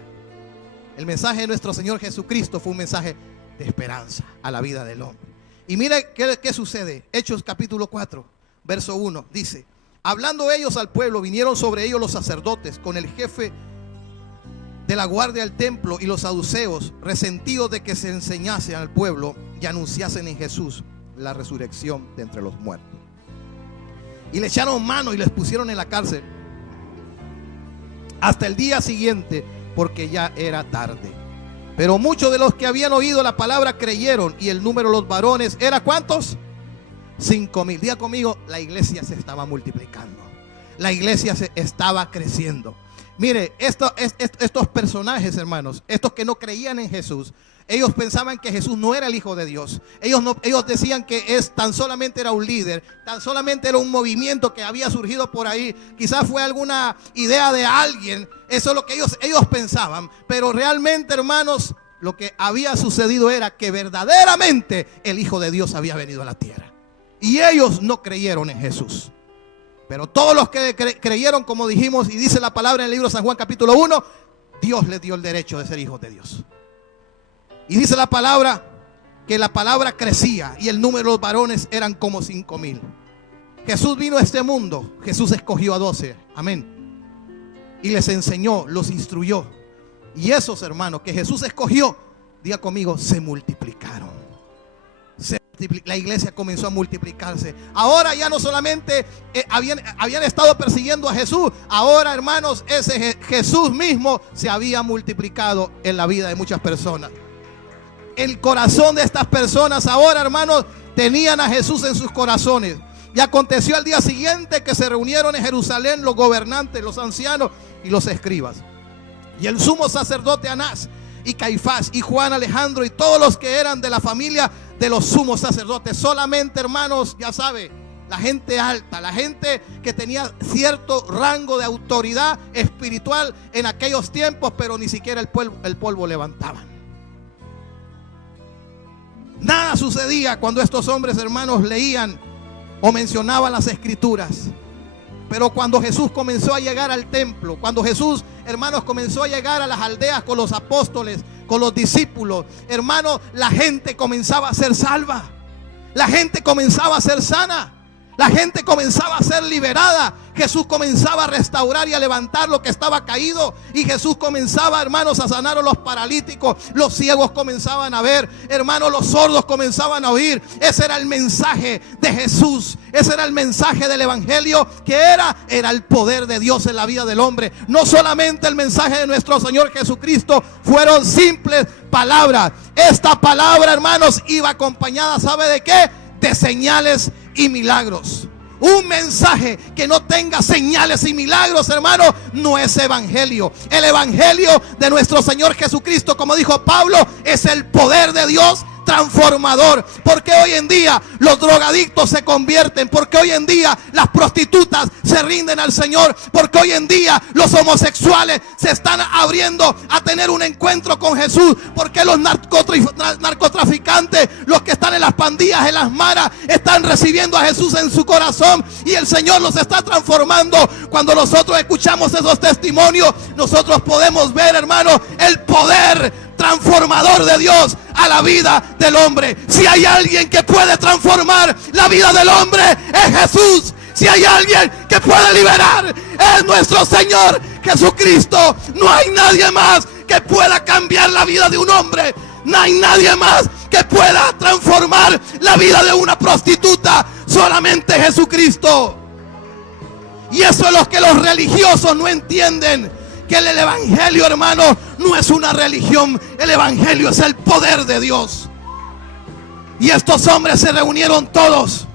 El mensaje de nuestro Señor Jesucristo fue un mensaje de esperanza a la vida del hombre. Y mire qué sucede. Hechos capítulo 4, verso 1, dice: hablando ellos al pueblo, vinieron sobre ellos los sacerdotes con el jefe de la guardia del templo y los saduceos, resentidos de que se enseñase al pueblo y anunciasen en Jesús la resurrección de entre los muertos. Y le echaron mano y les pusieron en la cárcel hasta el día siguiente, porque ya era tarde. Pero muchos de los que habían oído la palabra creyeron, y el número de los varones era ¿cuántos? 5,000. Diga conmigo: la iglesia se estaba multiplicando, la iglesia se estaba creciendo. Mire, estos personajes, hermanos, estos que no creían en Jesús, ellos pensaban que Jesús no era el Hijo de Dios. Ellos decían que tan solamente era un líder, tan solamente era un movimiento que había surgido por ahí. Quizás fue alguna idea de alguien. Eso es lo que ellos pensaban. Pero realmente, hermanos, lo que había sucedido era que verdaderamente el Hijo de Dios había venido a la tierra. Y ellos no creyeron en Jesús. Pero todos los que creyeron, como dijimos, y dice la palabra en el libro de San Juan capítulo 1, Dios les dio el derecho de ser hijos de Dios. Y dice la palabra que la palabra crecía y el número de los varones eran como 5,000. Jesús vino a este mundo, Jesús escogió a 12, amén, y les enseñó, los instruyó. Y esos hermanos que Jesús escogió, diga conmigo, se multiplicaron. La iglesia comenzó a multiplicarse. Ahora ya no solamente habían estado persiguiendo a Jesús. Ahora, hermanos, ese Jesús mismo se había multiplicado en la vida de muchas personas. El corazón de estas personas ahora, hermanos, tenían a Jesús en sus corazones. Y aconteció al día siguiente que se reunieron en Jerusalén los gobernantes, los ancianos y los escribas, y el sumo sacerdote Anás, y Caifás, y Juan, Alejandro, y todos los que eran de la familia de los sumos sacerdotes. Solamente, hermanos, ya sabe, la gente alta, la gente que tenía cierto rango de autoridad espiritual en aquellos tiempos, pero ni siquiera el polvo levantaban. Nada sucedía cuando estos hombres, hermanos, leían o mencionaban las escrituras. Pero cuando Jesús comenzó a llegar al templo, cuando Jesús, hermanos, comenzó a llegar a las aldeas con los apóstoles, con los discípulos, hermanos, la gente comenzaba a ser salva. La gente comenzaba a ser sana. La gente comenzaba a ser liberada. Jesús comenzaba a restaurar y a levantar lo que estaba caído. Y Jesús comenzaba, hermanos, a sanar a los paralíticos. Los ciegos comenzaban a ver. Hermanos, los sordos comenzaban a oír. Ese era el mensaje de Jesús. Ese era el mensaje del evangelio. Que era el poder de Dios en la vida del hombre. No solamente el mensaje de nuestro Señor Jesucristo fueron simples palabras. Esta palabra, hermanos, iba acompañada, ¿sabe de qué? De señales y milagros. Un mensaje que no tenga señales y milagros, hermano, no es evangelio. El evangelio de nuestro Señor Jesucristo, como dijo Pablo, es el poder de Dios transformador. Porque hoy en día los drogadictos se convierten, porque hoy en día las prostitutas se rinden al Señor, porque hoy en día los homosexuales se están abriendo a tener un encuentro con Jesús, porque los narcotraficantes, los que están en las pandillas, en las maras, están recibiendo a Jesús en su corazón y el Señor los está transformando. Cuando nosotros escuchamos esos testimonios, nosotros podemos ver, hermanos, el poder transformador de Dios a la vida del hombre. Si hay alguien que puede transformar la vida del hombre, es Jesús. Si hay alguien que puede liberar, es nuestro Señor Jesucristo. No hay nadie más que pueda cambiar la vida de un hombre. No hay nadie más que pueda transformar la vida de una prostituta. Solamente Jesucristo. Y eso es lo que los religiosos no entienden. Que el evangelio, hermano, no es una religión. El evangelio es el poder de Dios. Y estos hombres se reunieron todos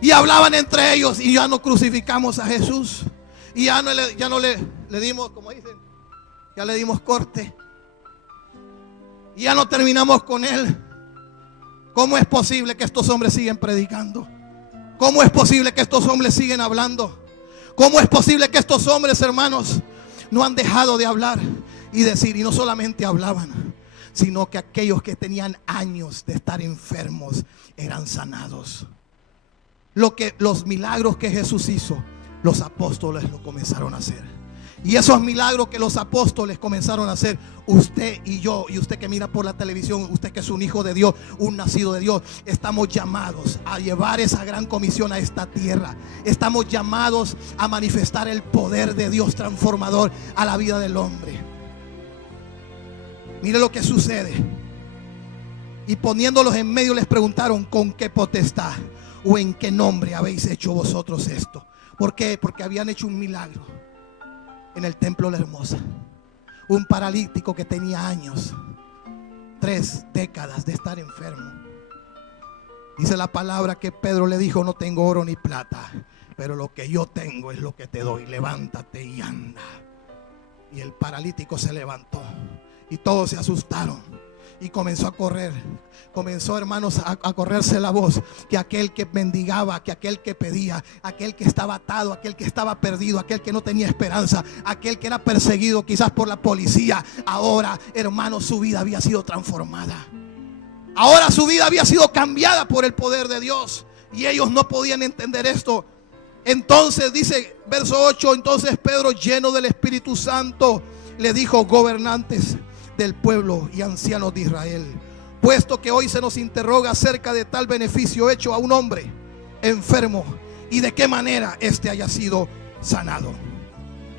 y hablaban entre ellos. Y ya no crucificamos a Jesús. Y ya no le dimos, como dicen, ya le dimos corte. Y ya no terminamos con él. ¿Cómo es posible que estos hombres siguen predicando? ¿Cómo es posible que estos hombres siguen hablando? ¿Cómo es posible que estos hombres, hermanos, no han dejado de hablar y decir? Y no solamente hablaban, sino que aquellos que tenían años de estar enfermos eran sanados. Los milagros que Jesús hizo, los apóstoles lo comenzaron a hacer. Y esos milagros que los apóstoles comenzaron a hacer, usted y yo, y usted que mira por la televisión, usted que es un hijo de Dios, un nacido de Dios, estamos llamados a llevar esa gran comisión a esta tierra. Estamos llamados a manifestar el poder de Dios transformador a la vida del hombre. Mire lo que sucede. Y poniéndolos en medio les preguntaron: ¿con qué potestad o en qué nombre habéis hecho vosotros esto? ¿Por qué? Porque habían hecho un milagro en el templo de la Hermosa. Un paralítico que tenía años, 3 décadas de estar enfermo. Dice la palabra que Pedro le dijo: no tengo oro ni plata, pero lo que yo tengo es lo que te doy. Levántate y anda. Y el paralítico se levantó y todos se asustaron y comenzó a correr. Comenzó, hermanos, a correrse la voz que aquel que mendigaba, que aquel que pedía, aquel que estaba atado, aquel que estaba perdido, aquel que no tenía esperanza, aquel que era perseguido quizás por la policía, ahora, hermanos, su vida había sido transformada. Ahora su vida había sido cambiada por el poder de Dios. Y ellos no podían entender esto. Entonces dice verso 8: entonces Pedro, lleno del Espíritu Santo, le dijo: gobernantes del pueblo y ancianos de Israel, puesto que hoy se nos interroga acerca de tal beneficio hecho a un hombre enfermo y de qué manera éste haya sido sanado.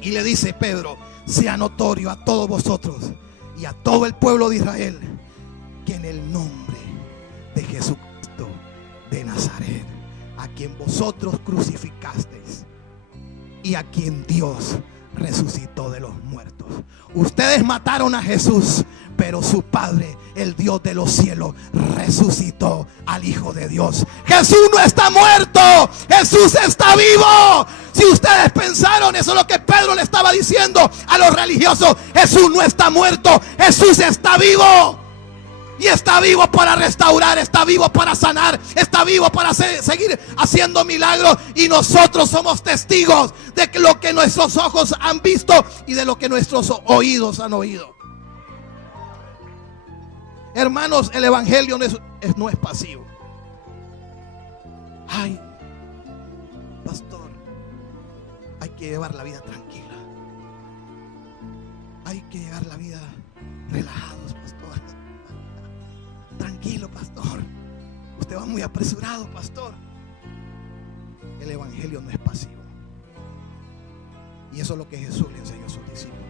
Y le dice Pedro: sea notorio a todos vosotros y a todo el pueblo de Israel que en el nombre de Jesucristo de Nazaret, a quien vosotros crucificasteis y a quien Dios resucitó de los muertos. Ustedes mataron a Jesús, pero su Padre, el Dios de los cielos, resucitó al Hijo de Dios. Jesús no está muerto, Jesús está vivo. Si ustedes pensaron, eso es lo que Pedro le estaba diciendo a los religiosos: Jesús no está muerto, Jesús está vivo. Y está vivo para restaurar, está vivo para sanar, está vivo para seguir haciendo milagros. Y nosotros somos testigos de lo que nuestros ojos han visto y de lo que nuestros oídos han oído. Hermanos, el evangelio no es pasivo. Ay, pastor, hay que llevar la vida tranquila. Hay que llevar la vida relajados, pastor. Tranquilo, pastor. Usted va muy apresurado, pastor. El evangelio no es pasivo. Y eso es lo que Jesús le enseñó a sus discípulos.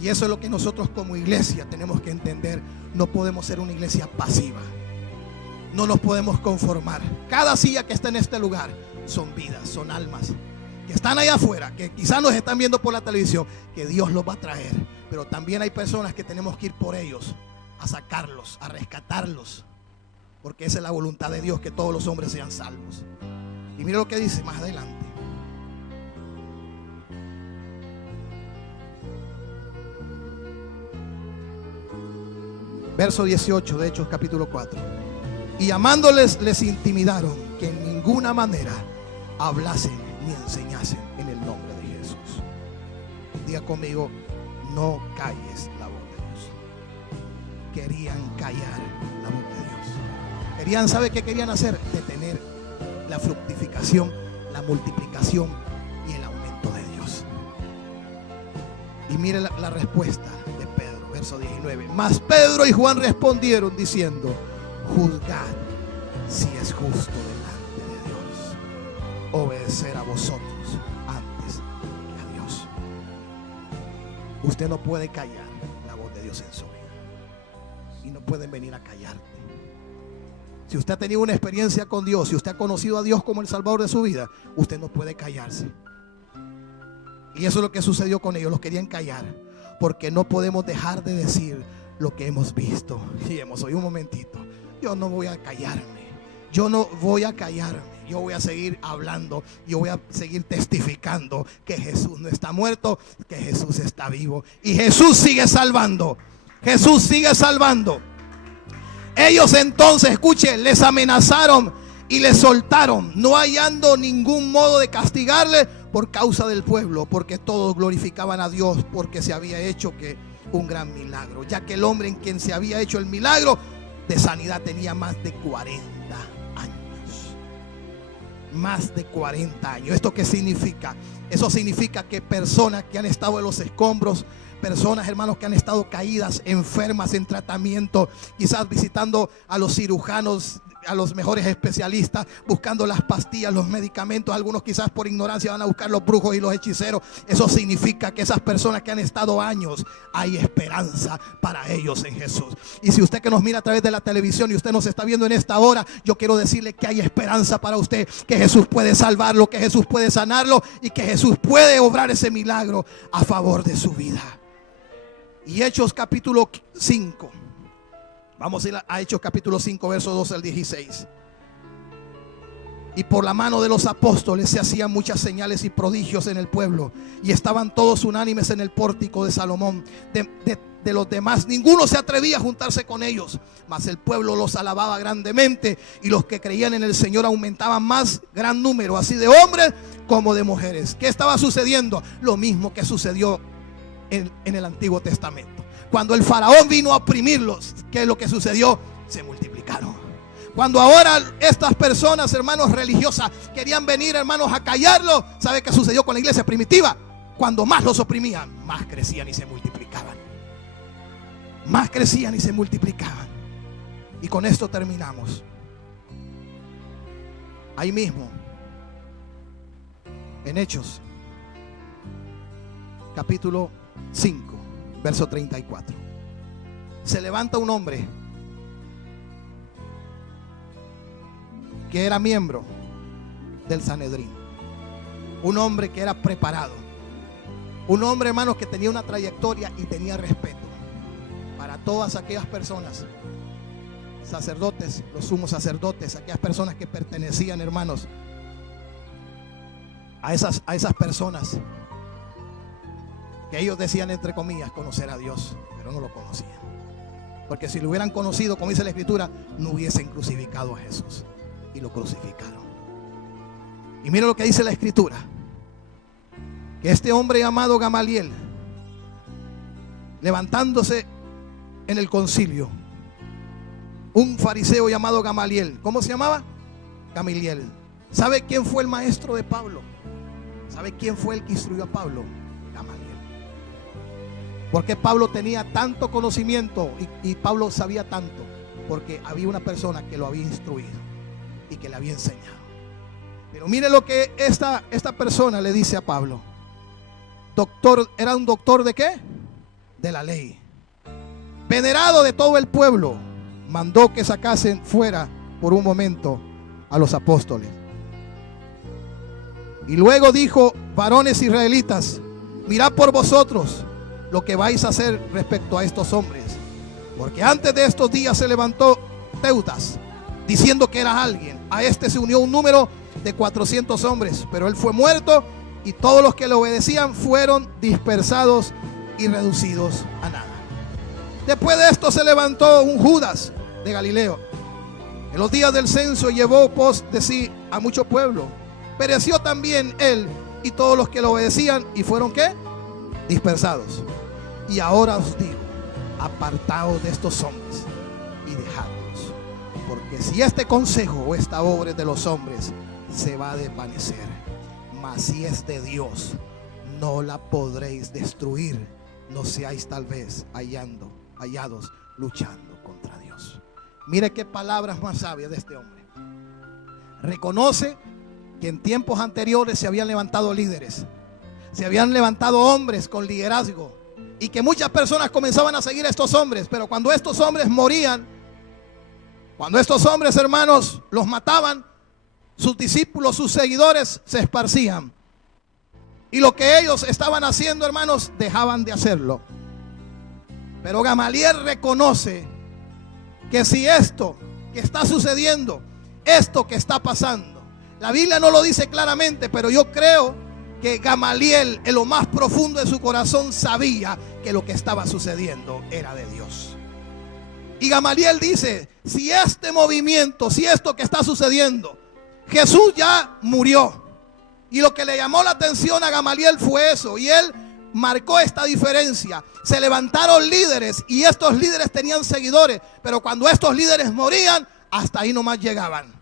Y eso es lo que nosotros como iglesia tenemos que entender. No podemos ser una iglesia pasiva. No nos podemos conformar. Cada silla que está en este lugar son vidas, son almas que están allá afuera, que quizás nos están viendo por la televisión, que Dios los va a traer. Pero también hay personas que tenemos que ir por ellos, a sacarlos, a rescatarlos, porque esa es la voluntad de Dios, que todos los hombres sean salvos. Y mire lo que dice más adelante. Verso 18 de Hechos capítulo 4. Y llamándoles les intimidaron que en ninguna manera hablasen ni enseñasen en el nombre de Jesús. Diga conmigo: no calles la voz de Dios. Querían callar la voz de Dios. Querían, ¿sabe qué querían hacer? Detener la fructificación, la multiplicación y el aumento de Dios. Y mire la respuesta de Pedro, verso 19. Mas Pedro y Juan respondieron diciendo: juzgad si es justo delante de Dios obedecer a vosotros antes que a Dios. Usted no puede callar la voz de Dios en su vida, y no pueden venir a callarte. Si usted ha tenido una experiencia con Dios, si usted ha conocido a Dios como el Salvador de su vida, usted no puede callarse. Y eso es lo que sucedió con ellos. Los querían callar, porque no podemos dejar de decir lo que hemos visto y hemos oído. Un momentito, yo no voy a callarme. Yo no voy a callarme. Yo voy a seguir hablando. Yo voy a seguir testificando que Jesús no está muerto, que Jesús está vivo. Y Jesús sigue salvando. Jesús sigue salvando. Ellos entonces, escuche, les amenazaron y les soltaron, no hallando ningún modo de castigarle por causa del pueblo, porque todos glorificaban a Dios, porque se había hecho un gran milagro, ya que el hombre en quien se había hecho el milagro de sanidad tenía más de 40 años. Más de 40 años. ¿Esto qué significa? Eso significa que personas que han estado en los escombros, personas, hermanos, que han estado caídas, enfermas, en tratamiento, quizás visitando a los cirujanos, a los mejores especialistas, buscando las pastillas, los medicamentos. Algunos quizás por ignorancia van a buscar los brujos y los hechiceros. Eso significa que esas personas que han estado años, hay esperanza para ellos en Jesús. Y si usted que nos mira a través de la televisión y usted nos está viendo en esta hora, yo quiero decirle que hay esperanza para usted, que Jesús puede salvarlo, que Jesús puede sanarlo y que Jesús puede obrar ese milagro a favor de su vida. Y Hechos capítulo 5. Vamos a ir a Hechos capítulo 5, versos 12 al 16. Y por la mano de los apóstoles se hacían muchas señales y prodigios en el pueblo, y estaban todos unánimes en el pórtico de Salomón. De los demás ninguno se atrevía a juntarse con ellos, mas el pueblo los alababa grandemente, y los que creían en el Señor aumentaban más gran número, así de hombres como de mujeres. ¿Qué estaba sucediendo? Lo mismo que sucedió en el Antiguo Testamento. Cuando el faraón vino a oprimirlos, ¿qué es lo que sucedió? Se multiplicaron. Cuando ahora estas personas, hermanos, religiosas querían venir, hermanos, a callarlo, ¿sabe qué sucedió con la iglesia primitiva? Cuando más los oprimían, más crecían y se multiplicaban. Más crecían y se multiplicaban. Y con esto terminamos. Ahí mismo, en Hechos capítulo 5, verso 34. Se levanta un hombre que era miembro del Sanedrín, un hombre que era preparado, un hombre, hermanos, que tenía una trayectoria y tenía respeto para todas aquellas personas, sacerdotes, los sumos sacerdotes, aquellas personas que pertenecían, hermanos, a esas personas que ellos decían, entre comillas, conocer a Dios, pero no lo conocían. Porque si lo hubieran conocido, como dice la Escritura, no hubiesen crucificado a Jesús. Y lo crucificaron. Y mira lo que dice la Escritura. Que este hombre llamado Gamaliel, levantándose en el concilio, un fariseo llamado Gamaliel, ¿cómo se llamaba? Gamaliel. ¿Sabe quién fue el maestro de Pablo? ¿Sabe quién fue el que instruyó a Pablo? Gamaliel. Porque Pablo tenía tanto conocimiento y Pablo sabía tanto, porque había una persona que lo había instruido y que le había enseñado. Pero mire lo que esta persona le dice a Pablo. Doctor, ¿era un doctor de qué? De la ley. Venerado de todo el pueblo, mandó que sacasen fuera por un momento a los apóstoles. Y luego dijo: varones israelitas, mirad por vosotros lo que vais a hacer respecto a estos hombres. Porque antes de estos días se levantó Teudas, diciendo que era alguien. A este se unió un número de 400 hombres, pero él fue muerto y todos los que le obedecían fueron dispersados y reducidos a nada. Después de esto se levantó un Judas de Galileo. En los días del censo llevó pos de sí a mucho pueblo. Pereció también él y todos los que le obedecían, y fueron ¿qué? Dispersados. Y ahora os digo: apartaos de estos hombres y dejadlos, porque si este consejo o esta obra es de los hombres, se va a desvanecer, mas si es de Dios, no la podréis destruir. No seáis tal vez hallados luchando contra Dios. Mire qué palabras más sabias de este hombre. Reconoce que en tiempos anteriores se habían levantado líderes, se habían levantado hombres con liderazgo, y que muchas personas comenzaban a seguir a estos hombres. Pero cuando estos hombres morían, cuando estos hombres, hermanos, los mataban, sus discípulos, sus seguidores se esparcían. Y lo que ellos estaban haciendo, hermanos, dejaban de hacerlo. Pero Gamaliel reconoce que si esto que está sucediendo, esto que está pasando, la Biblia no lo dice claramente, pero yo creo que Gamaliel en lo más profundo de su corazón sabía que lo que estaba sucediendo era de Dios. Y Gamaliel dice: si este movimiento, si esto que está sucediendo, Jesús ya murió. Y lo que le llamó la atención a Gamaliel fue eso. Y él marcó esta diferencia. Se levantaron líderes y estos líderes tenían seguidores. Pero cuando estos líderes morían, hasta ahí nomás llegaban.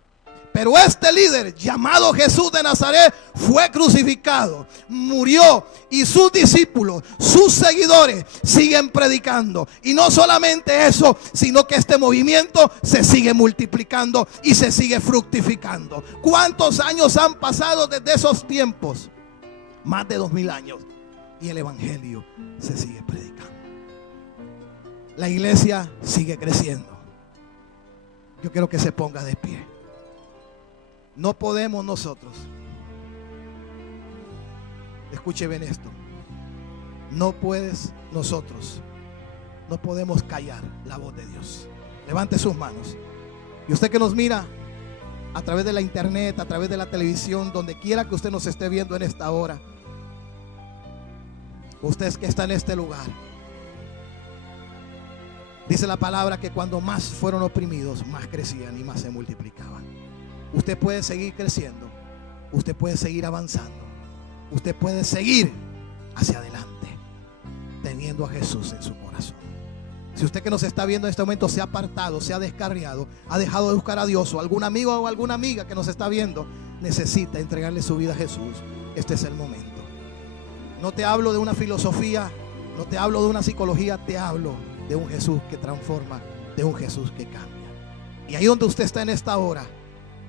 Pero este líder llamado Jesús de Nazaret fue crucificado, murió, y sus discípulos, sus seguidores siguen predicando. Y no solamente eso, sino que este movimiento se sigue multiplicando y se sigue fructificando. ¿Cuántos años han pasado desde esos tiempos? Más de 2000 años. Y el evangelio se sigue predicando. La iglesia sigue creciendo. Yo quiero que se ponga de pie. No podemos nosotros, escuche bien esto, no podemos callar la voz de Dios. Levante sus manos. Y usted que nos mira a través de la internet, a través de la televisión, donde quiera que usted nos esté viendo en esta hora, usted que está en este lugar, dice la palabra que cuando más fueron oprimidos, más crecían y más se multiplicaban. Usted puede seguir creciendo, usted puede seguir avanzando, usted puede seguir hacia adelante, teniendo a Jesús en su corazón. Si usted que nos está viendo en este momento se ha apartado, se ha descarriado, ha dejado de buscar a Dios, o algún amigo o alguna amiga que nos está viendo necesita entregarle su vida a Jesús, este es el momento. No te hablo de una filosofía, no te hablo de una psicología, te hablo de un Jesús que transforma, de un Jesús que cambia. Y ahí donde usted está en esta hora,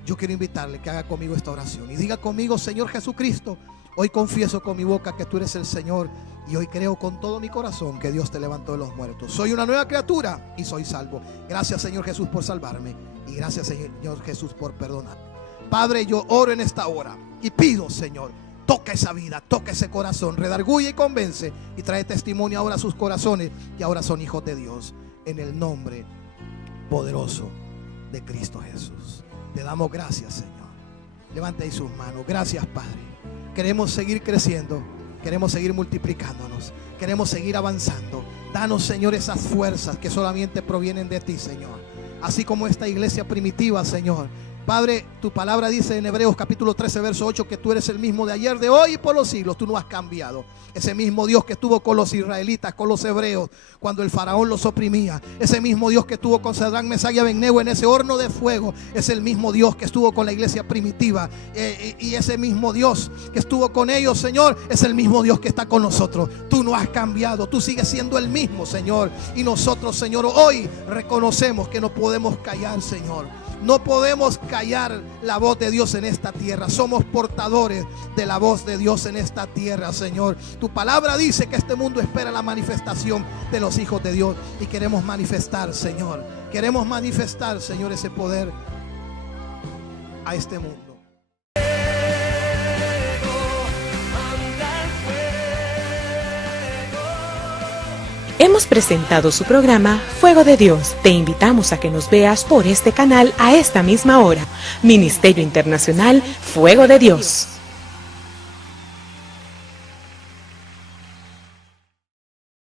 yo quiero invitarle que haga conmigo esta oración y diga conmigo: Señor Jesucristo, hoy confieso con mi boca que tú eres el Señor, y hoy creo con todo mi corazón que Dios te levantó de los muertos. Soy una nueva criatura y soy salvo. Gracias, Señor Jesús, por salvarme, y gracias, Señor Jesús, por perdonar. Padre, yo oro en esta hora y pido, Señor, toca esa vida, toca ese corazón, redarguye y convence, y trae testimonio ahora a sus corazones que ahora son hijos de Dios, en el nombre poderoso de Cristo Jesús. Te damos gracias, Señor. Levante ahí sus manos. Gracias, Padre. Queremos seguir creciendo, queremos seguir multiplicándonos, queremos seguir avanzando, Danos, Señor, esas fuerzas que solamente provienen de ti, Señor. Así como esta iglesia primitiva, Señor. Padre, tu palabra dice en Hebreos capítulo 13, verso 8, que tú eres el mismo de ayer, de hoy y por los siglos. Tú no has cambiado. Ese mismo Dios que estuvo con los israelitas, con los hebreos, cuando el faraón los oprimía. Ese mismo Dios que estuvo con Sadrach, Mesach y Abednego en ese horno de fuego. Es el mismo Dios que estuvo con la iglesia primitiva. Y ese mismo Dios que estuvo con ellos, Señor, es el mismo Dios que está con nosotros. Tú no has cambiado. Tú sigues siendo el mismo, Señor. Y nosotros, Señor, hoy reconocemos que no podemos callar, Señor. No podemos callar la voz de Dios en esta tierra. Somos portadores de la voz de Dios en esta tierra, Señor. Tu palabra dice que este mundo espera la manifestación de los hijos de Dios. Y queremos manifestar, Señor. Queremos manifestar, Señor, ese poder a este mundo. Hemos presentado su programa Fuego de Dios. Te invitamos a que nos veas por este canal a esta misma hora. Ministerio Internacional Fuego de Dios.